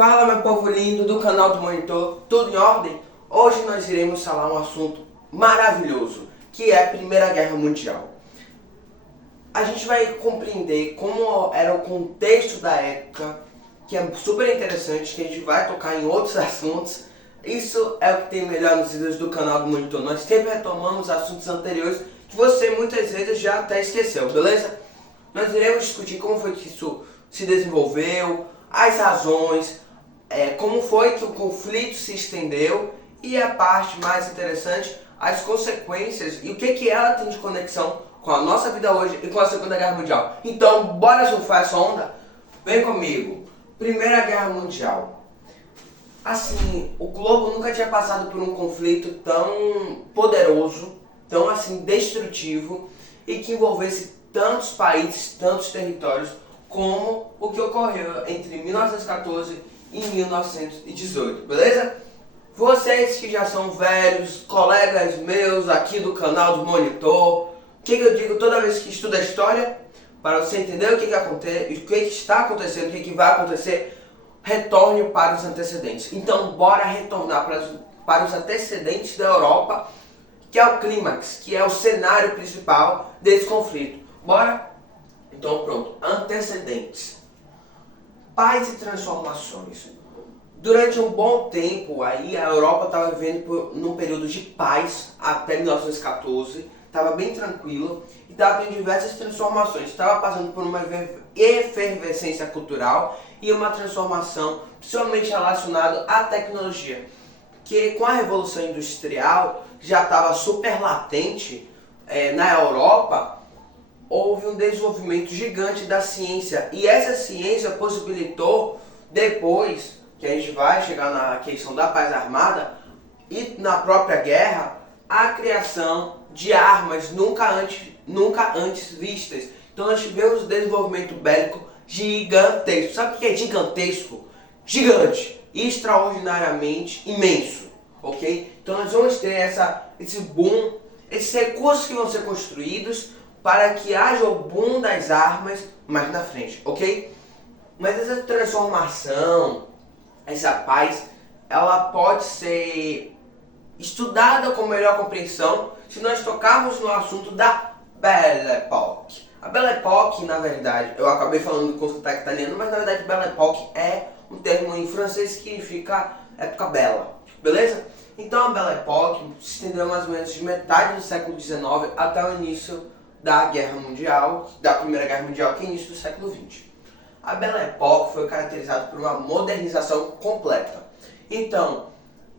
Fala, meu povo lindo do canal do Monitor, tudo em ordem? Hoje nós iremos falar um assunto maravilhoso, que é a Primeira Guerra Mundial. A gente vai compreender como era o contexto da época, que é super interessante, que a gente vai tocar em outros assuntos. Isso é o que tem melhor nos vídeos do canal do Monitor. Nós sempre retomamos assuntos anteriores que você muitas vezes já até esqueceu, beleza? Nós iremos discutir como foi que isso se desenvolveu, as razões, como foi que o conflito se estendeu e a parte mais interessante, as consequências e o que ela tem de conexão com a nossa vida hoje e com a Segunda Guerra Mundial. Então, bora surfar essa onda? Vem comigo. Primeira Guerra Mundial. Assim, o globo nunca tinha passado por um conflito tão poderoso, tão assim destrutivo e que envolvesse tantos países, tantos territórios como o que ocorreu entre 1914 e 1918, beleza? Vocês que já são velhos, colegas meus aqui do canal do Monitor, o que eu digo toda vez que estudo a história? Para você entender o que acontece, o que está acontecendo, o que vai acontecer, retorne para os antecedentes. Então, bora retornar para os antecedentes da Europa, que é o clímax, que é o cenário principal desse conflito. Bora? Então pronto, antecedentes. Paz e transformações. Durante um bom tempo aí a Europa estava vivendo num período de paz até 1914, estava bem tranquilo e estava tendo diversas transformações, estava passando por uma efervescência cultural e uma transformação principalmente relacionada à tecnologia, que com a Revolução Industrial já estava super latente na Europa. Houve um desenvolvimento gigante da ciência e essa ciência possibilitou, depois que a gente vai chegar na questão da paz armada e na própria guerra, a criação de armas nunca antes vistas. Então nós tivemos um desenvolvimento bélico gigantesco. Sabe o que é gigantesco? Gigante, extraordinariamente imenso, ok? Então nós vamos ter esse boom, esses recursos que vão ser construídos para que haja o boom das armas mais na frente, ok? Mas essa transformação, essa paz, ela pode ser estudada com melhor compreensão se nós tocarmos no assunto da Belle Époque. A Belle Époque, na verdade, eu acabei falando com sotaque italiano, mas na verdade Belle Époque é um termo em francês que significa época bela, beleza? Então a Belle Époque se estendeu mais ou menos de metade do século XIX até o início da Guerra Mundial, da Primeira Guerra Mundial, que é início do século XX. A Belle Époque foi caracterizada por uma modernização completa. Então,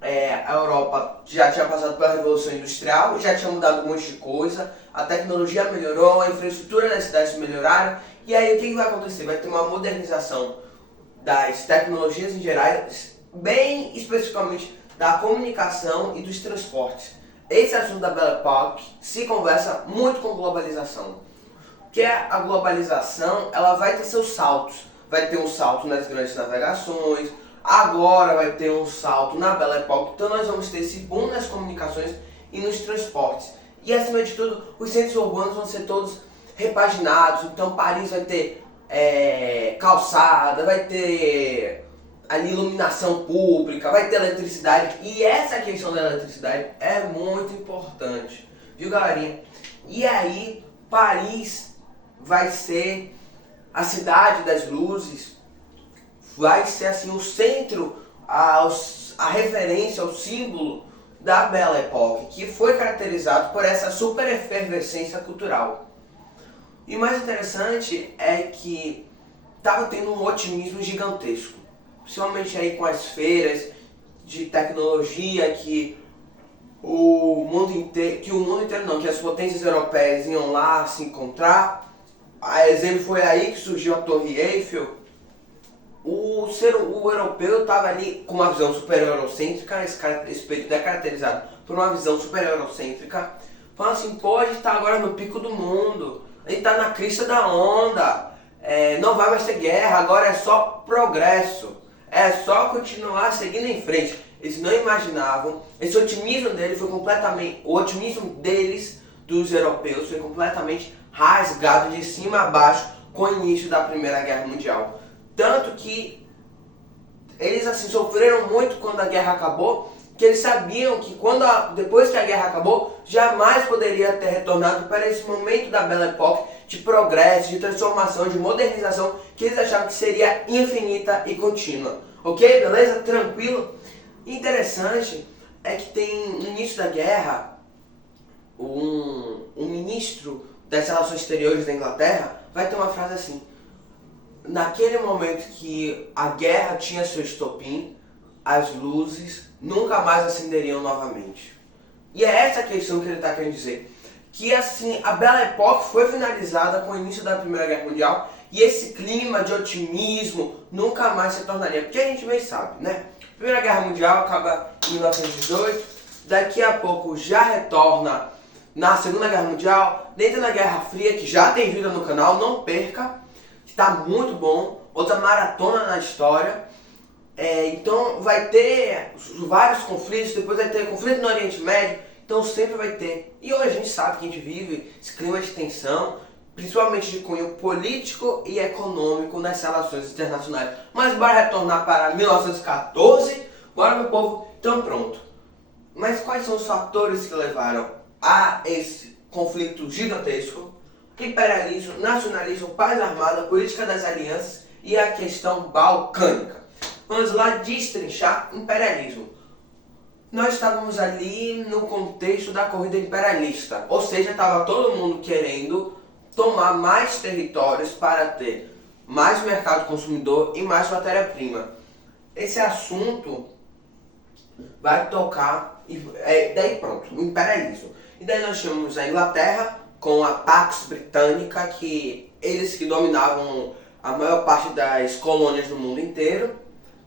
a Europa já tinha passado pela Revolução Industrial, já tinha mudado um monte de coisa, a tecnologia melhorou, a infraestrutura das cidades melhoraram, e aí o que vai acontecer? Vai ter uma modernização das tecnologias em geral, bem especificamente da comunicação e dos transportes. Esse assunto da Belle Époque se conversa muito com globalização. Que a globalização, ela vai ter seus saltos. Vai ter um salto nas grandes navegações, agora vai ter um salto na Belle Époque. Então nós vamos ter esse boom nas comunicações e nos transportes. E acima de tudo, os centros urbanos vão ser todos repaginados. Então Paris vai ter calçada, vai ter ali iluminação pública, vai ter eletricidade, e essa questão da eletricidade é muito importante, viu galerinha? E aí, Paris vai ser a cidade das luzes, vai ser assim o centro, a referência, o símbolo da Belle Époque, que foi caracterizado por essa super efervescência cultural. E o mais interessante é que estava tendo um otimismo gigantesco, principalmente aí com as feiras de tecnologia que que as potências europeias iam lá se encontrar. A exemplo foi aí que surgiu a Torre Eiffel. O europeu estava ali com uma visão super eurocêntrica, esse período é caracterizado por uma visão super eurocêntrica, falando assim, pô, a gente está agora no pico do mundo, a gente está na crista da onda, não vai mais ter guerra, agora é só progresso. É só continuar seguindo em frente. Eles não imaginavam, esse otimismo deles foi completamente, o otimismo deles, dos europeus, foi completamente rasgado de cima a baixo com o início da Primeira Guerra Mundial. Tanto que eles assim sofreram muito quando a guerra acabou, que eles sabiam que depois que a guerra acabou, jamais poderia ter retornado para esse momento da Belle Époque de progresso, de transformação, de modernização, que eles achavam que seria infinita e contínua. Ok? Beleza? Tranquilo? Interessante é que tem, no início da guerra, um ministro das Relações Exteriores da Inglaterra vai ter uma frase assim: naquele momento que a guerra tinha seu estopim, as luzes nunca mais acenderiam novamente. E é essa a questão que ele está querendo dizer. Que assim, a Belle Époque foi finalizada com o início da Primeira Guerra Mundial e esse clima de otimismo nunca mais se tornaria. Porque a gente bem sabe, né? A Primeira Guerra Mundial acaba em 1918, daqui a pouco já retorna na Segunda Guerra Mundial, dentro da Guerra Fria, que já tem vídeo no canal, não perca, que está muito bom, outra maratona na história. Então vai ter vários conflitos, depois vai ter conflito no Oriente Médio, então sempre vai ter. E hoje a gente sabe que a gente vive esse clima de tensão, principalmente de cunho político e econômico nas relações internacionais. Mas bora retornar para 1914, bora meu povo, então pronto. Mas quais são os fatores que levaram a esse conflito gigantesco? Imperialismo, nacionalismo, paz armada, política das alianças e a questão balcânica. Vamos lá destrinchar imperialismo. Nós estávamos ali no contexto da corrida imperialista, ou seja, estava todo mundo querendo tomar mais territórios para ter mais mercado consumidor e mais matéria-prima. Esse assunto vai tocar, daí pronto, o imperialismo. E daí nós tínhamos a Inglaterra com a Pax Britânica, que eles que dominavam a maior parte das colônias do mundo inteiro.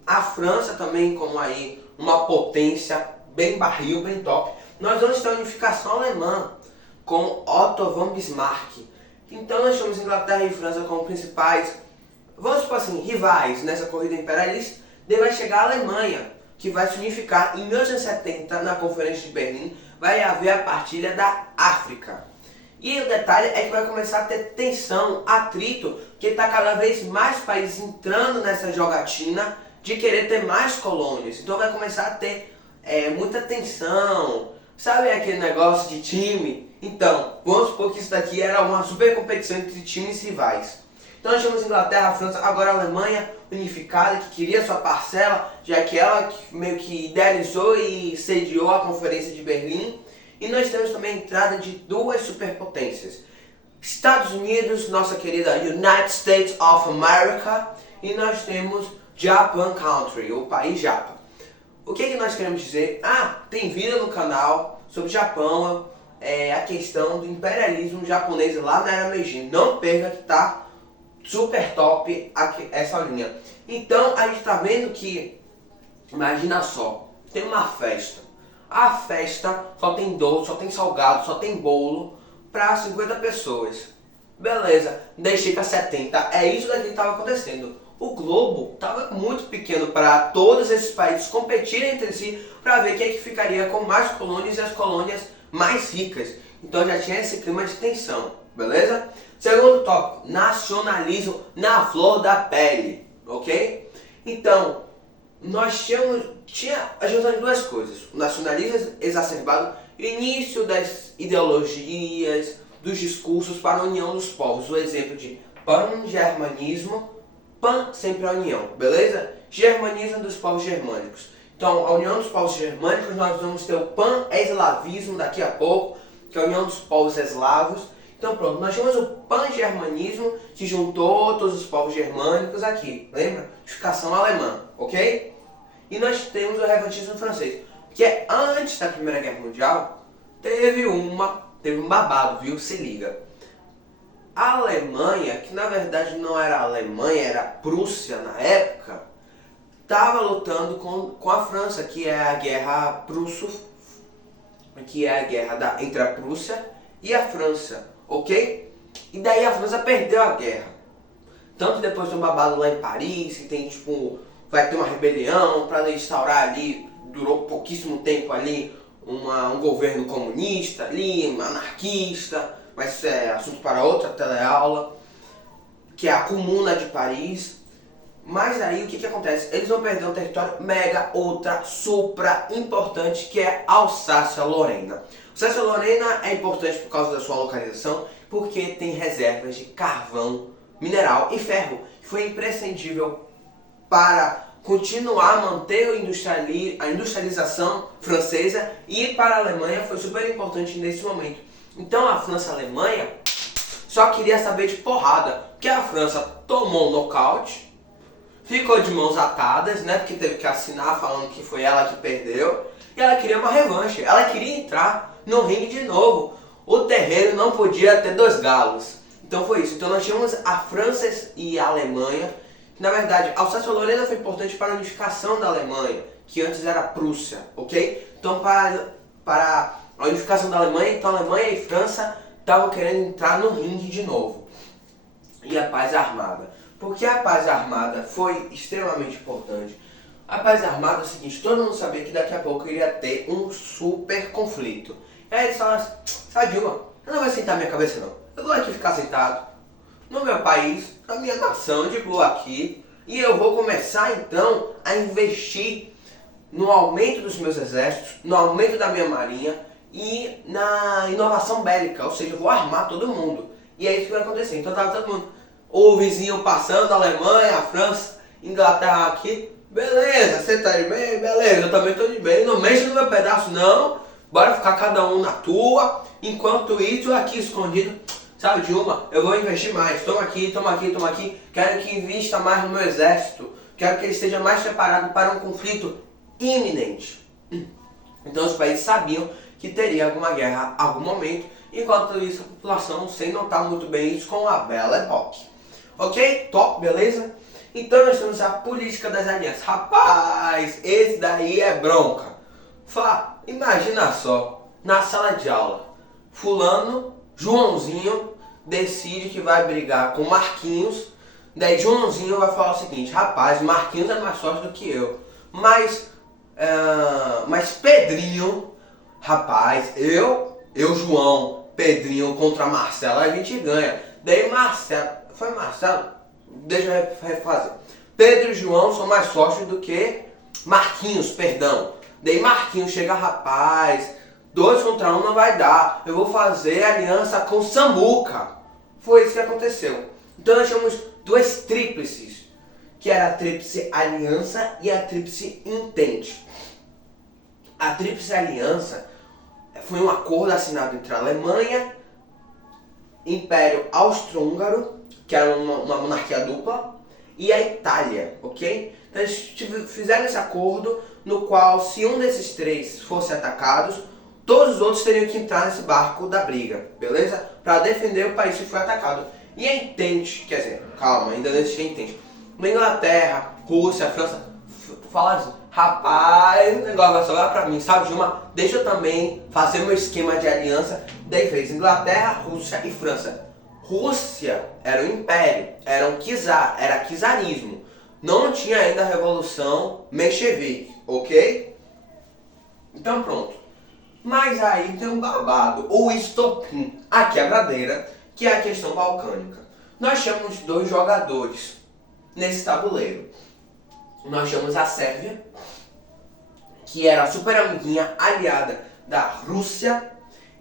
A França também como aí uma potência bem barril, bem top. Nós vamos ter a unificação alemã com Otto von Bismarck. Então nós temos Inglaterra e França como principais, vamos supor assim, rivais nessa corrida imperialista. Daí vai chegar a Alemanha, que vai se unificar em 1870 na Conferência de Berlim. Vai haver a partilha da África. E o detalhe é que vai começar a ter tensão, atrito, porque está cada vez mais países entrando nessa jogatina de querer ter mais colônias. Então vai começar a ter muita tensão. Sabe aquele negócio de time? Então, vamos supor que isso daqui era uma super competição entre times rivais. Então nós temos Inglaterra, França, agora a Alemanha unificada, que queria sua parcela, já que ela meio que idealizou e sediou a Conferência de Berlim. E nós temos também a entrada de duas superpotências. Estados Unidos, nossa querida United States of America, e nós temos Japan Country, o país Japão. O que nós queremos dizer? Tem vídeo no canal sobre Japão, a questão do imperialismo japonês lá na Era Meiji. Não perca que tá super top essa linha. Então a gente tá vendo que, imagina só, tem uma festa. A festa só tem doce, só tem salgado, só tem bolo para 50 pessoas. Beleza, daí chega a 70. É isso daqui que estava acontecendo. O globo estava muito pequeno para todos esses países competirem entre si para ver quem é que ficaria com mais colônias e as colônias mais ricas. Então já tinha esse clima de tensão, beleza? Segundo tópico, nacionalismo na flor da pele, ok? Então, nós tinha a junção de duas coisas: o nacionalismo exacerbado e o início das ideologias, dos discursos para a união dos povos. O exemplo de pan-germanismo, pan sempre a união, beleza? Germanismo dos povos germânicos. Então, a união dos povos germânicos, nós vamos ter o pan-eslavismo daqui a pouco, que é a união dos povos eslavos. Então pronto, nós temos o pan-germanismo que juntou todos os povos germânicos aqui, lembra? Unificação alemã, ok? E nós temos o revanchismo francês, que é antes da Primeira Guerra Mundial, teve um babado, viu? Se liga. A Alemanha, que na verdade não era a Alemanha, era a Prússia na época, estava lutando com a França, que é a guerra entre a Prússia e a França, ok? E daí a França perdeu a guerra. Tanto depois de um babado lá em Paris, que tem vai ter uma rebelião para instaurar ali, durou pouquíssimo tempo ali, um governo comunista ali, anarquista, mas isso é assunto para outra teleaula, que é a Comuna de Paris. Mas aí o que acontece? Eles vão perder um território mega, ultra, supra importante, que é Alsácia-Lorena. Alsácia-Lorena é importante por causa da sua localização, porque tem reservas de carvão, mineral e ferro, que foi imprescindível para continuar a manter a industrialização francesa, e para a Alemanha foi super importante nesse momento. Então a França e a Alemanha só queria saber de porrada, porque a França tomou um nocaute, ficou de mãos atadas, né, porque teve que assinar falando que foi ela que perdeu, e ela queria uma revanche, ela queria entrar no ringue de novo. O terreiro não podia ter dois galos. Então foi isso. Então nós tínhamos a França e a Alemanha. Na verdade, a Alsácia-Lorena foi importante para a unificação da Alemanha, que antes era a Prússia, ok? Então para a unificação da Alemanha, então a Alemanha e a França estavam querendo entrar no ringue de novo. E a paz armada. Por que a paz armada foi extremamente importante? A paz armada é o seguinte, todo mundo sabia que daqui a pouco iria ter um super conflito. E aí eles falaram assim, sabe Dilma, eu não vou sentar minha cabeça não. Eu vou aqui ficar sentado no meu país, na minha nação, de boa aqui. E eu vou começar então a investir no aumento dos meus exércitos, no aumento da minha marinha e na inovação bélica. Ou seja, eu vou armar todo mundo. E é isso que vai acontecer. Então tava todo mundo, o vizinho passando, a Alemanha, a França, Inglaterra aqui. Beleza, você tá de bem? Beleza, eu também tô de bem. Não mexa no meu pedaço não. Bora ficar cada um na tua. Enquanto isso, aqui escondido, sabe Dilma, eu vou investir mais. Toma aqui, toma aqui, toma aqui. Quero que invista mais no meu exército. Quero que ele esteja mais preparado para um conflito iminente. Então os países sabiam que teria alguma guerra a algum momento. Enquanto isso, a população sem notar muito bem isso com a Belle Époque. Ok? Top, beleza? Então nós temos a política das alianças. Rapaz, esse daí é bronca. Imagina só, na sala de aula, fulano, Joãozinho, decide que vai brigar com Marquinhos. Daí Joãozinho vai falar o seguinte, rapaz, Marquinhos é mais forte do que eu. Mas Pedrinho, rapaz, eu, João, Pedrinho contra Marcelo, a gente ganha. Daí Marcelo, foi Marcelo? Deixa eu refazer. Pedro e João são mais fortes do que Marquinhos, perdão. Daí Marquinhos chega, rapaz, 2 contra 1 não vai dar. Eu vou fazer aliança com Samuca. Foi isso que aconteceu. Então nós tínhamos 2 tríplices, que era a tríplice aliança e a tríplice entente. A tríplice aliança foi um acordo assinado entre a Alemanha, Império Austro-Húngaro, que era uma monarquia dupla, e a Itália, ok? Então eles fizeram esse acordo no qual, se um desses 3 fosse atacados, todos os outros teriam que entrar nesse barco da briga, beleza? Para defender o país que foi atacado. E a entente, quer dizer, calma, ainda não existia entente. Na Inglaterra, Rússia, França, falaram assim, rapaz, o negócio vai sobrar pra mim, sabe Dilma? Deixa eu também fazer meu esquema de aliança. Daí fez Inglaterra, Rússia e França. Rússia era o império, era um czar, era czarismo. Não tinha ainda a Revolução Menchevique, ok? Então pronto. Mas aí tem um babado, ou estopim, a quebradeira, que é a questão balcânica. Nós temos 2 jogadores nesse tabuleiro. Nós temos a Sérvia, que era a super amiguinha aliada da Rússia,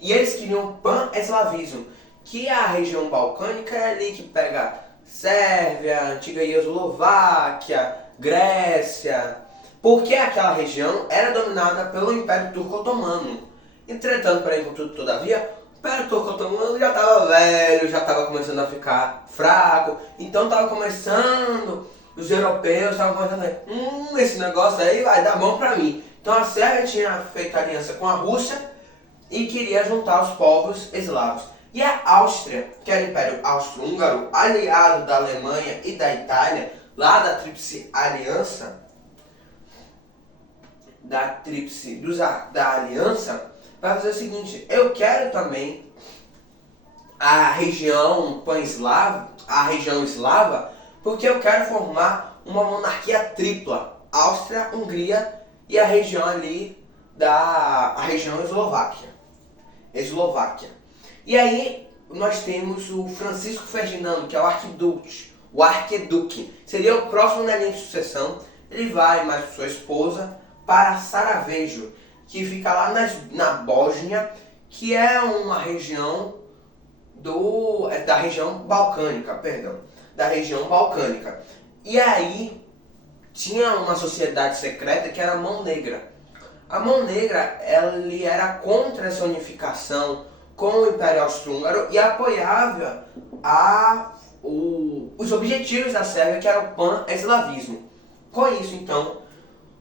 e eles queriam pan-eslavismo, que é a região balcânica é ali que pega Sérvia, antiga Eslováquia, Grécia, porque aquela região era dominada pelo Império Turco-Otomano. Entretanto, porém, contudo, todavia, o Império Turco-Otomano já estava velho, já estava começando a ficar fraco, então estava começando, os europeus estavam começando a dizer, esse negócio aí vai dar bom para mim. Então a Sérvia tinha feito aliança com a Rússia e queria juntar os povos eslavos. E a Áustria, que era o Império Austro-Húngaro, aliado da Alemanha e da Itália, lá da Tríplice Aliança, da Aliança, vai fazer o seguinte, eu quero também a região pan-eslava, a região eslava, porque eu quero formar uma monarquia tripla, Áustria, Hungria e a região ali da região Eslováquia. E aí nós temos o Francisco Ferdinando, que é o arquiduque, o arquiduque. Seria o próximo na linha de sucessão. Ele vai mais sua esposa para Sarajevo, que fica lá na Bósnia, que é uma região da região balcânica, da região balcânica. E aí tinha uma sociedade secreta que era a Mão Negra. A Mão Negra, ele era contra essa unificação com o Império Austro-Húngaro e apoiava os objetivos da Sérvia, que era o pan-eslavismo. Com isso, então,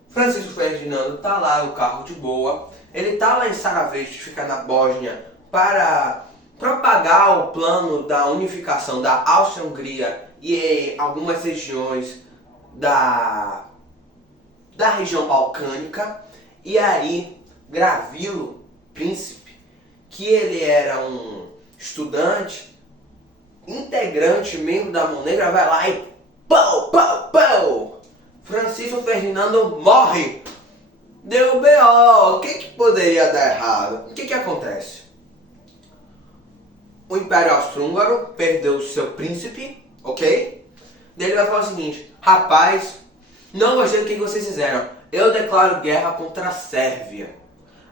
Francisco Ferdinando está lá no carro de boa, ele está lá em Sarajevo, que fica na Bósnia, para propagar o plano da unificação da Áustria-Hungria e algumas regiões da região balcânica. E aí, Gravilo, príncipe, que ele era um estudante, integrante, membro da Mão Negra, vai lá e pau, pau, pau! Francisco Ferdinando morre! Deu B.O. O que poderia dar errado? O que acontece? O Império Austro-Húngaro perdeu o seu príncipe, ok? Daí ele vai falar o seguinte: rapaz, não gostei do que vocês fizeram. Eu declaro guerra contra a Sérvia.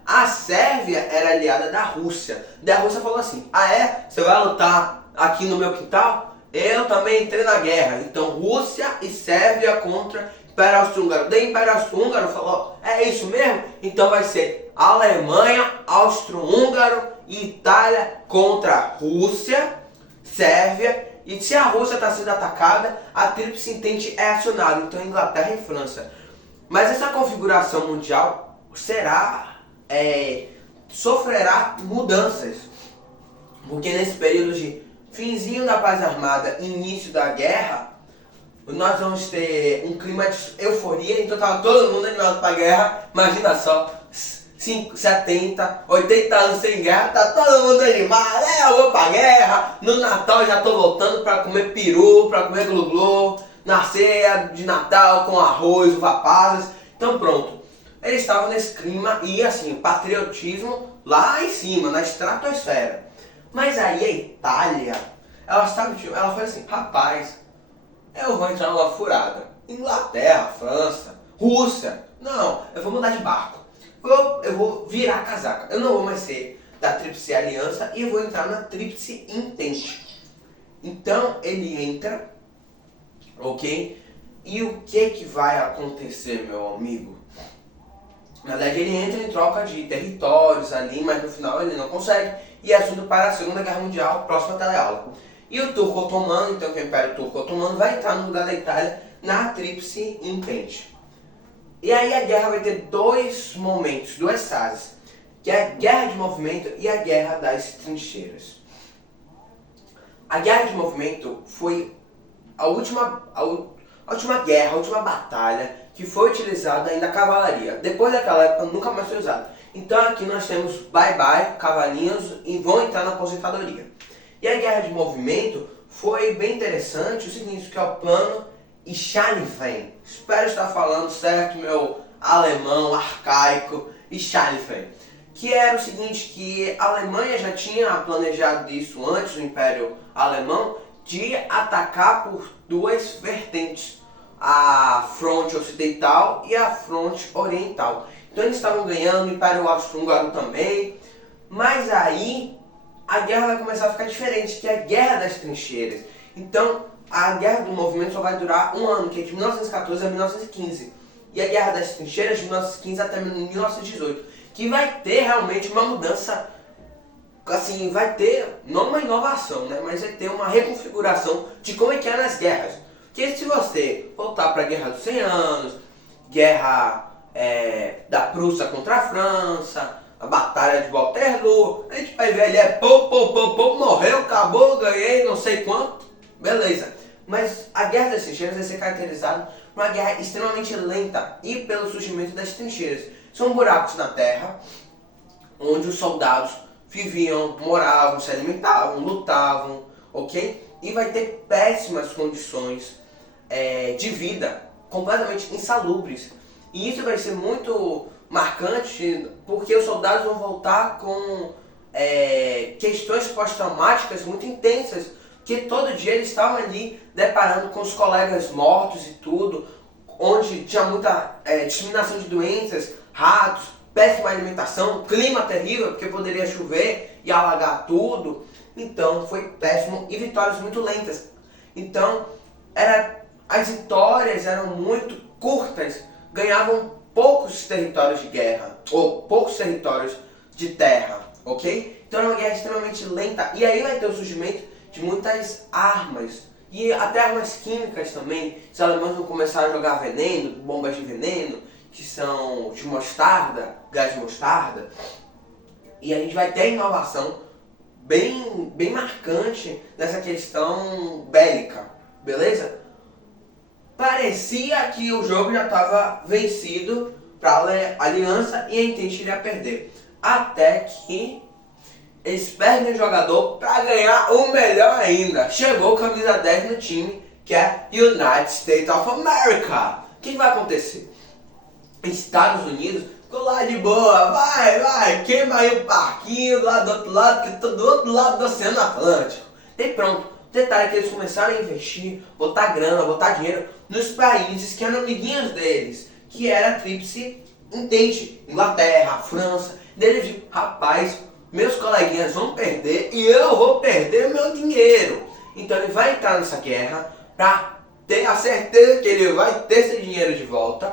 A Sérvia era aliada da Rússia. Daí a Rússia falou assim: ah é? Você vai lutar aqui no meu quintal? Eu também entrei na guerra. Então Rússia e Sérvia contra Império Austro-Húngaro. Daí o Império Austro-Húngaro falou: é isso mesmo? Então vai ser Alemanha, Austro-Húngaro e Itália contra Rússia, Sérvia. E se a Rússia está sendo atacada, a Tríplice Entente é acionada. Então Inglaterra e França. Mas essa configuração mundial sofrerá mudanças. Porque nesse período de finzinho da paz armada, início da guerra, nós vamos ter um clima de euforia. Então tava todo mundo animado para a guerra. Imagina só, 70, 80 anos sem guerra, tá todo mundo animado. Eu vou pra guerra. No Natal já tô voltando para comer peru, para comer glu-glu. Na ceia de Natal com arroz, uva passas. Então pronto, eles estavam nesse clima e assim, patriotismo lá em cima, na estratosfera. Mas aí a Itália, ela foi assim: rapaz, eu vou entrar numa furada. Inglaterra, França, Rússia, não, eu vou mudar de barco. Eu vou virar a casaca. Eu não vou mais ser da Tríplice Aliança e eu vou entrar na Tríplice Entente. Então ele entra, ok? E o que vai acontecer, meu amigo? Na verdade ele entra em troca de territórios ali, mas no final ele não consegue. E é assunto para a Segunda Guerra Mundial, próxima teleaula. E o Turco Otomano, então que é o Império Turco Otomano, vai entrar no lugar da Itália na Tríplice Entente. E aí a guerra vai ter dois momentos, duas fases, que é a guerra de movimento e a guerra das trincheiras. A guerra de movimento foi a última guerra, a última batalha que foi utilizada ainda a cavalaria. Depois daquela época nunca mais foi usada. Então aqui nós temos bye-bye, cavalinhos, e vão entrar na aposentadoria. E a guerra de movimento foi bem interessante, o seguinte, que é o plano Scharnhorst. Espero estar falando certo meu alemão arcaico, Scharnhorst. Que era o seguinte, que a Alemanha já tinha planejado isso antes do Império Alemão, de atacar por duas vertentes, a fronte ocidental e a fronte oriental. Então eles estavam ganhando, o Império Austro-Húngaro também, mas aí a guerra vai começar a ficar diferente, que é a Guerra das Trincheiras. Então a Guerra do Movimento só vai durar um ano, que é de 1914 a 1915. E a Guerra das Trincheiras de 1915 até 1918, que vai ter realmente uma mudança, assim, vai ter, não uma inovação, né, mas vai ter uma reconfiguração de como é que eram as guerras. Porque se você voltar para a Guerra dos 100 Anos, Guerra da Prússia contra a França, a Batalha de Waterloo, a gente vai ver ali, morreu, acabou, ganhei, não sei quanto, beleza. Mas a Guerra das Trincheiras vai ser caracterizada por uma guerra extremamente lenta e pelo surgimento das trincheiras. São buracos na terra, onde os soldados viviam, moravam, se alimentavam, lutavam, ok? E vai ter péssimas condições de vida, completamente insalubres. E isso vai ser muito marcante, porque os soldados vão voltar com questões pós-traumáticas muito intensas, que todo dia eles estavam ali deparando com os colegas mortos e tudo, onde tinha muita disseminação de doenças, ratos, péssima alimentação, clima terrível, porque poderia chover e alagar tudo. Então foi péssimo e vitórias muito lentas. Então as vitórias eram muito curtas, ganhavam poucos territórios de guerra, ou poucos territórios de terra, ok? Então era uma guerra extremamente lenta, e aí vai ter o surgimento de muitas armas, e até armas químicas também. Os alemães vão começar a jogar veneno, bombas de veneno, que são de mostarda, gás de mostarda, e a gente vai ter a inovação bem marcante nessa questão bélica, beleza? Parecia que o jogo já estava vencido para a Aliança e a Entente iria perder. Até que eles perdem o jogador para ganhar o melhor ainda. Chegou camisa 10 no time, que é United States of America. O que vai acontecer? Estados Unidos ficou lá de boa, vai, queima aí o parquinho lá do outro lado, que tô do outro lado do Oceano Atlântico. E pronto. O detalhe é que eles começaram a investir, botar grana, botar dinheiro nos países que eram amiguinhos deles, que era a Tríplice Entente, Inglaterra, França. Daí viu, rapaz, meus coleguinhas vão perder e eu vou perder meu dinheiro. Então ele vai entrar nessa guerra para ter a certeza que ele vai ter esse dinheiro de volta,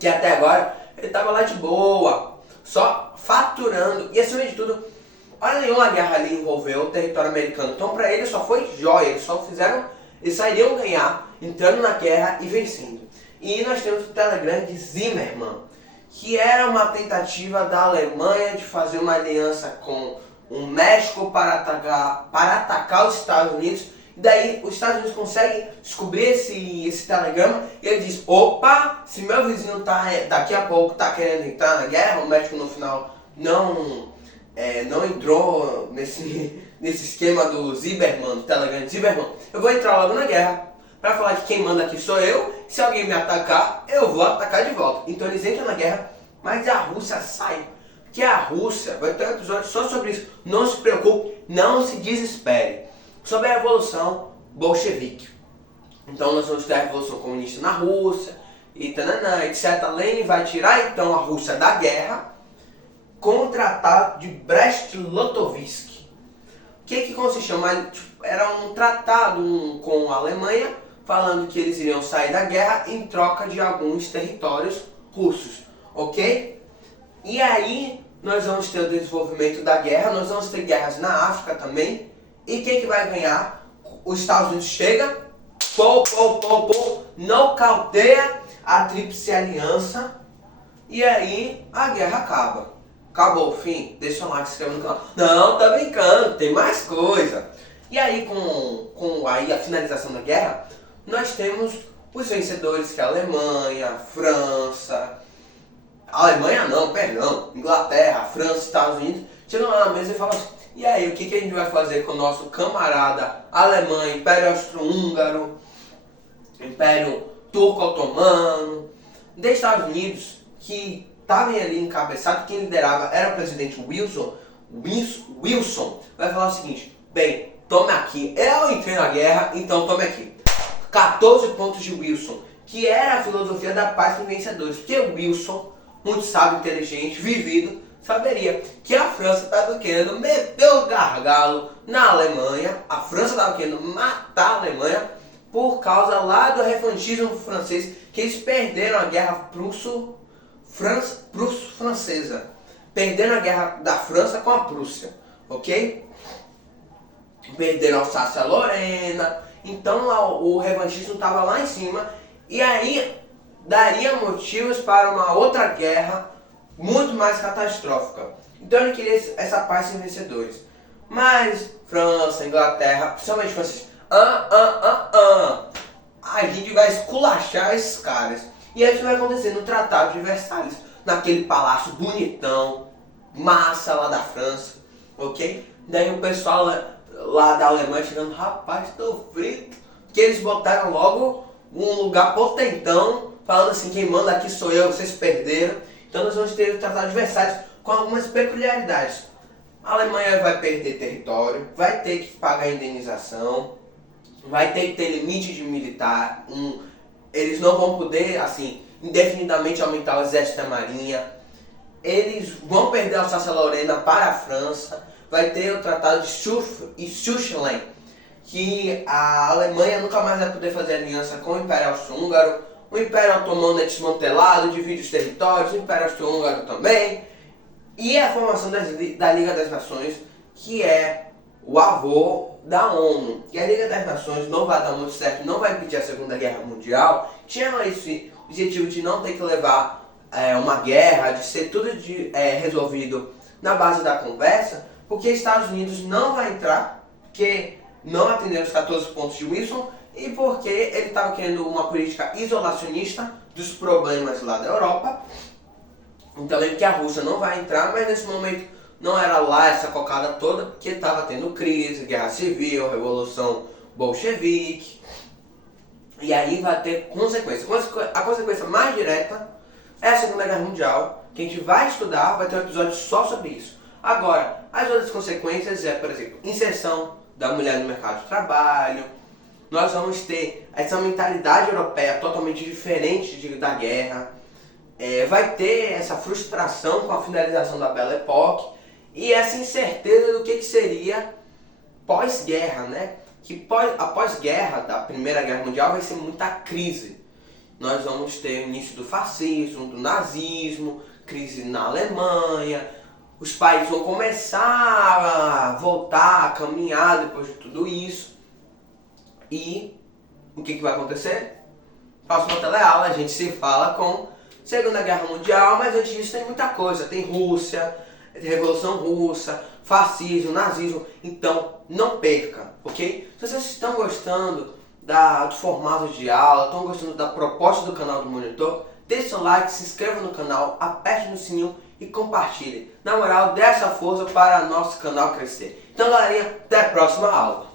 que até agora ele estava lá de boa, só faturando. E acima de tudo, olha, nenhuma guerra ali envolveu o território americano. Então para eles só foi jóia, eles sairiam ganhar, entrando na guerra e vencendo. E nós temos o telegrama de Zimmermann, que era uma tentativa da Alemanha de fazer uma aliança com o México para atacar os Estados Unidos. E daí os Estados Unidos conseguem descobrir esse telegrama e ele diz: opa, se meu vizinho daqui a pouco está querendo entrar na guerra, o México no final não entrou nesse esquema do Zimmermann, do telegrama de Zimmermann, eu vou entrar logo na guerra para falar que quem manda aqui sou eu, se alguém me atacar, eu vou atacar de volta. Então eles entram na guerra, mas a Rússia sai. Porque a Rússia, vai ter um episódio só sobre isso, não se preocupe, não se desespere. Sobre a Revolução Bolchevique. Então nós vamos ter a Revolução Comunista na Rússia, e tananã, etc. Lenin vai tirar então a Rússia da guerra com o Tratado de Brest-Litovsk. O que consistia? Era um tratado com a Alemanha, falando que eles iriam sair da guerra em troca de alguns territórios russos, ok? E aí nós vamos ter o desenvolvimento da guerra, nós vamos ter guerras na África também, e quem que vai ganhar? Os Estados Unidos chega, nocauteia a Tríplice Aliança, e aí a guerra acaba. Acabou, fim. Deixa o like, se inscreva no canal. Não, tá brincando, tem mais coisa. E aí, com aí a finalização da guerra, nós temos os vencedores, que é a Alemanha, a França... Alemanha não, perdão. Inglaterra, França, Estados Unidos. Chegam lá na mesa e falam assim: e aí, o que a gente vai fazer com o nosso camarada Alemanha, Império Austro-Húngaro, Império Turco-Otomano, dos Estados Unidos, que estavam ali encabeçado, quem liderava era o presidente Wilson, vai falar o seguinte: bem, tome aqui, eu entrei na guerra, então tome aqui. 14 pontos de Wilson, que era a filosofia da paz com vencedores, porque Wilson, muito sábio, inteligente, vivido, saberia que a França estava querendo meter o gargalo na Alemanha, a França estava querendo matar a Alemanha por causa lá do revanchismo francês, que eles perderam a guerra prússia-francesa, perderam a guerra da França com a Prússia, ok? Perderam a Alsácia-Lorena, então o revanchismo estava lá em cima, e aí daria motivos para uma outra guerra muito mais catastrófica. Então ele queria essa paz sem vencedores. Mas França, Inglaterra, principalmente franceses, a gente vai esculachar esses caras. E aí o que vai acontecer no Tratado de Versalhes, naquele palácio bonitão, massa lá da França, ok? Daí o pessoal lá da Alemanha chegando: rapaz, tô frito. Porque eles botaram logo um lugar potentão, falando assim: quem manda aqui sou eu, vocês perderam. Então nós vamos ter o Tratado de Versalhes com algumas peculiaridades. A Alemanha vai perder território, vai ter que pagar indenização, vai ter que ter limite de militar, eles não vão poder, assim, indefinidamente aumentar o exército e a marinha, eles vão perder a Alsácia-Lorena para a França, vai ter o Tratado de Schuschelen, que a Alemanha nunca mais vai poder fazer aliança com o Império Austro-Húngaro, o Império Otomano é desmantelado, divide os territórios, o Império Austro-Húngaro também, e a formação da Liga das Nações, que é o avô da ONU. E a Liga das Nações não vai dar muito certo, não vai impedir a Segunda Guerra Mundial, tinha esse objetivo de não ter que levar uma guerra, de ser tudo resolvido na base da conversa, porque Estados Unidos não vai entrar, porque não atendeu os 14 pontos de Wilson e porque ele estava querendo uma política isolacionista dos problemas lá da Europa. Então lembro que a Rússia não vai entrar, mas nesse momento não era lá essa cocada toda, porque estava tendo crise, guerra civil, revolução bolchevique, e aí vai ter consequência. A consequência mais direta é a Segunda Guerra Mundial, que a gente vai estudar, vai ter um episódio só sobre isso. Agora, as outras consequências é, por exemplo, inserção da mulher no mercado de trabalho, nós vamos ter essa mentalidade europeia totalmente diferente da guerra, vai ter essa frustração com a finalização da Belle Époque e essa incerteza do que seria pós-guerra, né? Que a pós-guerra da Primeira Guerra Mundial vai ser muita crise. Nós vamos ter o início do fascismo, do nazismo, crise na Alemanha, os países vão começar a voltar a caminhar depois de tudo isso. E o que vai acontecer? Próxima teleaula a gente se fala com Segunda Guerra Mundial, mas antes disso tem muita coisa. Tem Rússia, Revolução Russa, fascismo, nazismo. Então não perca, ok? Se vocês estão gostando do formato de aula, estão gostando da proposta do canal do Monitor, deixe seu like, se inscreva no canal, aperte no sininho e compartilhe. Na moral, dê essa força para nosso canal crescer. Então galerinha, até a próxima aula.